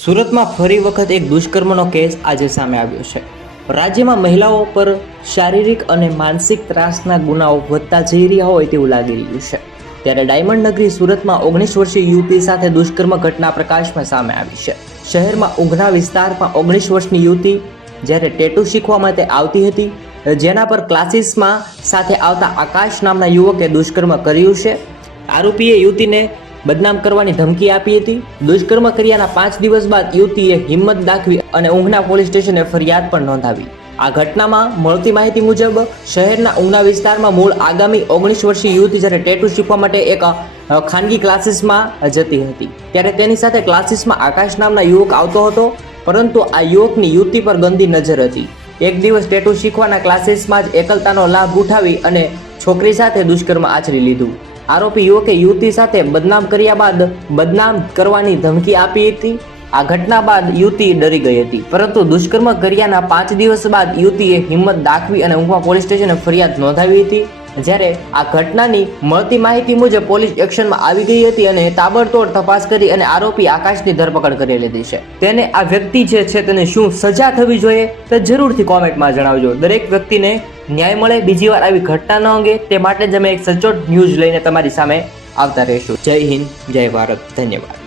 સુરતમાં ફરી વખત એક દુષ્કર્મનો કેસ આજે સામે આવ્યો છે। રાજ્યમાં મહિલાઓ પર શારીરિક અને માનસિક ત્રાસના ગુનાઓ વધતા જઈ રહ્યા હોય તેવું લાગી રહ્યું છે। ત્યારે ડાયમંડ નગરી સુરતમાં 19 વર્ષીય યુવતી સાથે દુષ્કર્મ ઘટના પ્રકાશમાં સામે આવી છે। શહેરમાં ઉંઘના વિસ્તારમાં 19 વર્ષની યુવતી જ્યારે ટેટુ શીખવા માટે આવતી હતી, જેના પર ક્લાસીસમાં સાથે આવતા આકાશ નામના યુવકે દુષ્કર્મ કર્યું છે। આરોપીએ યુવતીને બદનામ કરવાની ધમકી આપી હતી। દુષ્કર્મ કર્યાના 5 દિવસ બાદ યુવતીએ હિંમત દાખવી અને ઉંઘના પોલીસ સ્ટેશને ફરિયાદ પણ નોંધાવી। આ ઘટનામાં મળતી માહિતી મુજબ શહેરના ઉંઘના વિસ્તારમાં મૂળ આગામી 19 વર્ષીય યુવતી જ્યારે ટેટુ શીખવા માટે એક ખાનગી ક્લાસીસમાં જતી હતી, ત્યારે તેની સાથે ક્લાસીસમાં આકાશ નામના યુવક આવતો હતો, પરંતુ આ યુવકની યુવતી પર ગંદી નજર હતી। એક દિવસ ટેટુ શીખવાના ક્લાસીસમાં જ એકલતાનો લાભ ઉઠાવી અને છોકરી સાથે દુષ્કર્મ આચરી લીધું। આરોપી યુવકે યુવતી સાથે બદનામ કર્યા બાદ બદનામ કરવાની ધમકી આપી હતી। આ ઘટના બાદ યુવતી ડરી ગઈ હતી, પરંતુ દુષ્કર્મ કર્યાના 5 દિવસ બાદ યુવતીએ હિંમત દાખવી અને ઉંઘવા પોલીસ સ્ટેશને ફરિયાદ નોંધાવી હતી। જ્યારે આ ઘટનાની મળતી માહિતી મુજબ પોલીસ એક્શનમાં આવી ગઈ હતી અને તાબડતોડ તપાસ કરી અને આરોપી આકાશની ધરપકડ કરી લીધી છે। તેને આ વ્યક્તિ જે છે તેને શું સજા થવી જોઈએ તે જરૂરથી કોમેન્ટમાં જણાવજો। દરેક વ્યક્તિને ન્યાય મળે, બીજી વાર આવી ઘટના ન અંગે તે માટે જ અમે એક સચોટ ન્યૂઝ લઈને તમારી સામે આવતા રહીશું। જય હિન્દ, જય ભારત, ધન્યવાદ।